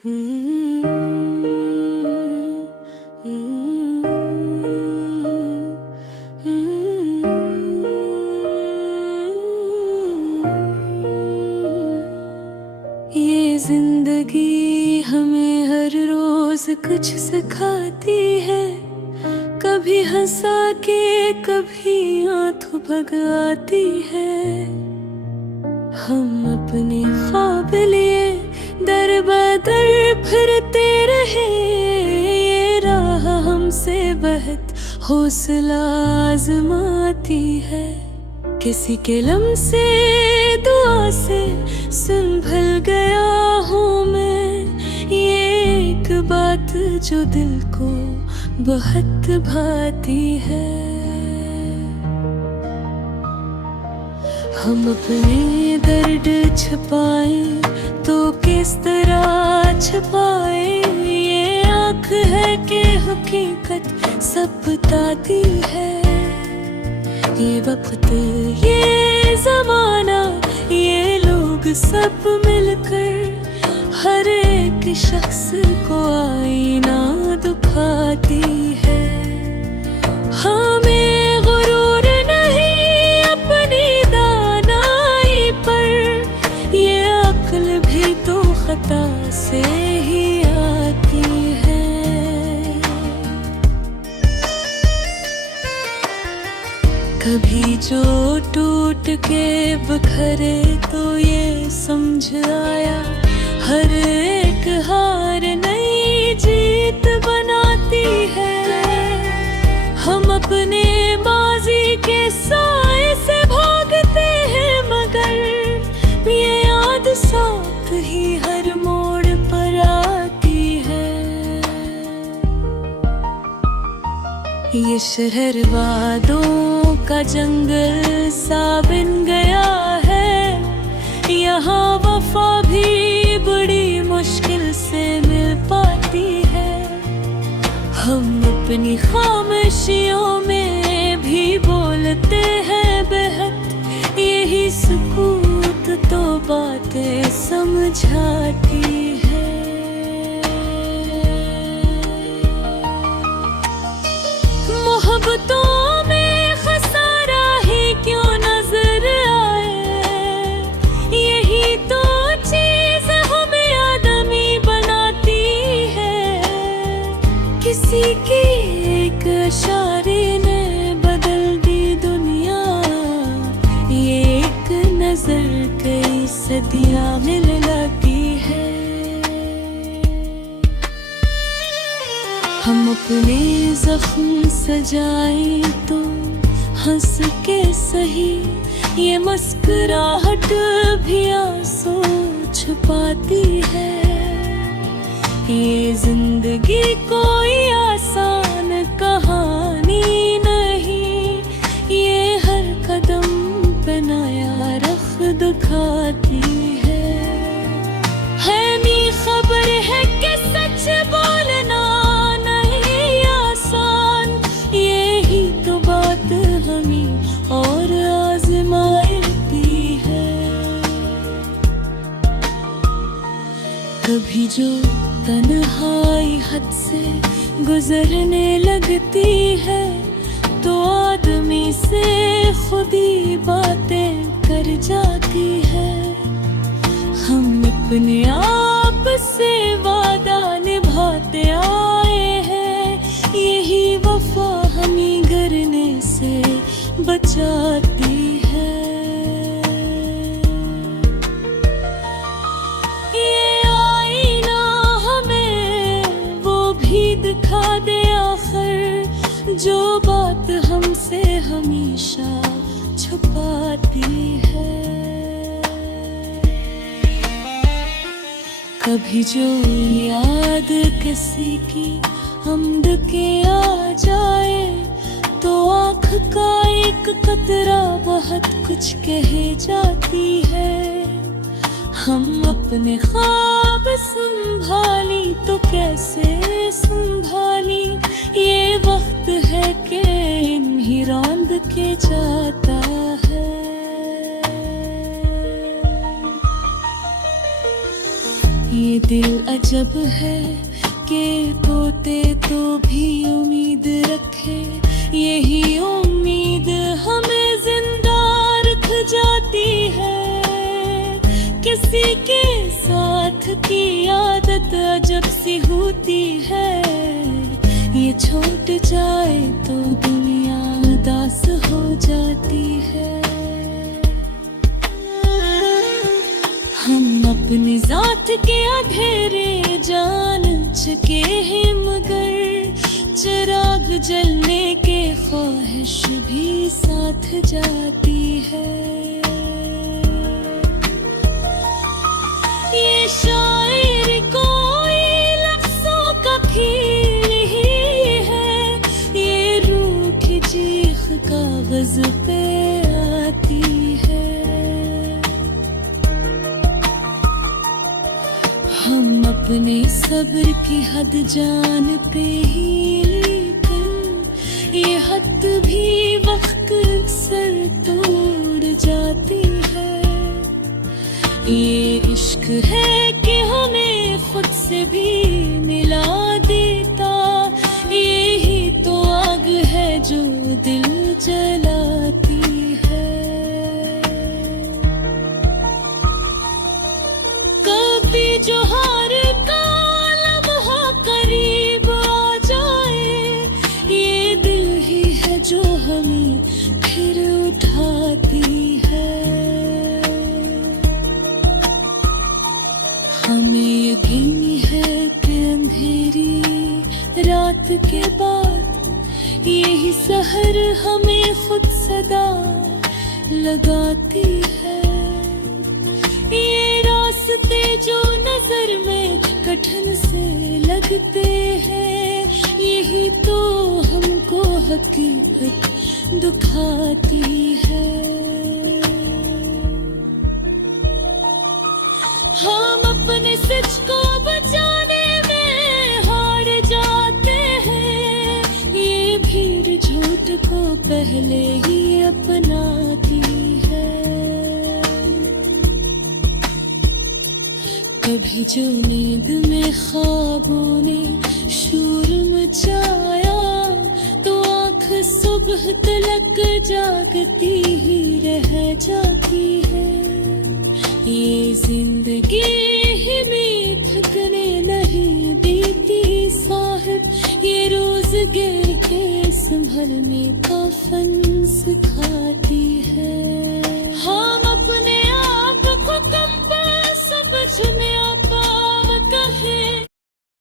ये जिंदगी हमें हर रोज कुछ सिखाती है, कभी हंसा के कभी आंसू भगाती है। हम अपने ख्वाब लिए दर बदर फिरते रहे, ये राह हमसे बहुत हौसला आजमाती है। किसी के लम्से दुआ से संभल गया हूँ मैं, ये एक बात जो दिल को बहुत भाती है। हम अपने दर्द छुपाएं तो किस तरह छुपाएं, ये आँख है कि हकीकत सब बताती है। ये वक्त, ये जमाना, ये लोग सब मिलकर हर एक शख्स को आईना दिखाती है। हमें गुरूर नहीं अपनी दानाई पर, ये अक्ल भी तो खता से ही आती है। कभी जो टूट के बिखरे तो ये समझ आया, हर एक हार नई जीत बनाती है। हम अपने माजी के साए से भागते हैं, मगर ये याद साथ ही हर मोड़ पर आती है। ये शहर वादों का जंगल सा बन गया है, यहाँ वफा भी बड़ी मुश्किल से मिल पाती है। हम अपनी खामोशियों में भी बोलते हैं बेहद, यही सुकूत तो बातें समझाती है। मोहब्बतों में खसारा ही क्यों नजर आए, यही तो चीज हमें आदमी बनाती है। किसी की एक इशारे ने बदल दी दुनिया, ये एक नजर कई सदियां मिल लगी है। हम अपने जख्म सजाएं तो हंस के सही, ये मुस्कुराहट भी आंसू छुपाती है। ये जिंदगी कोई आसान कहानी नहीं, ये हर कदम पे नया रख दिखाती है। हमें खबर है कि सच बोलना नहीं आसान, यही तो बात हमें और आजमाती है। कभी जो तन्हाई हद से गुजरने लगती है, तो आदमी से खुद ही बातें कर जाती है। हम अपने आप से वादा निभाते आए हैं, यही वफा हमें गिरने से बचाती है। दिखा दे आखिर जो बात हमसे हमेशा छुपाती है। कभी जो याद किसी की हमद के आ जाए, तो आँख का एक कतरा बहुत कुछ कह जाती है। हम अपने ख्वाब संभाली तो कैसे संभाली, ये वक्त है कि इन्हीं रौंद के जाता है। ये दिल अजब है कि तोते तो भी उम्मीद रखे, यही उम्मीद हमें जिंदा रख जाती है। किसी के साथ की आदत अजब सी होती है, ये छूट जाए तो दुनिया उदास हो जाती है। हम अपनी जात के अंधेरे जान चुके हैं, मगर चिराग जलने के ख्वाहिश भी साथ जाती है। ये शायर कोई लफ्ज़ों का खेल ही है, ये रूह की चीख कागज़ पे आती है। हम अपने सब्र की हद जानते ही, लेकिन ये हद भी वक्त अक्सर तोड़ जाती है। ये इश्क है कि हमें खुद से भी मिला देता, यही तो आग है जो दिल जलाती है। कभी जो हार का लम्हा करीब आ जाए, ये दिल ही है जो हमें फिर उठाती है। हमें यकीन है कि अंधेरी रात के बाद यही सहर हमें खुद सदा लगाती है। ये रास्ते जो नजर में कठिन से लगते हैं, यही तो हमको हकीकत दुखाती है। हम अपने सच को बचाने में हार जाते हैं, ये भीड़ झूठ को पहले ही अपनाती है। कभी जो नींद में ख्वाबों ने शोर मचाया, तो आँख सुबह तलक जागती ही रह जाती है। ये जिंदगी ही में थकने नहीं देती साहब, ये रोज गिर के संभलने का फन सिखाती है। हम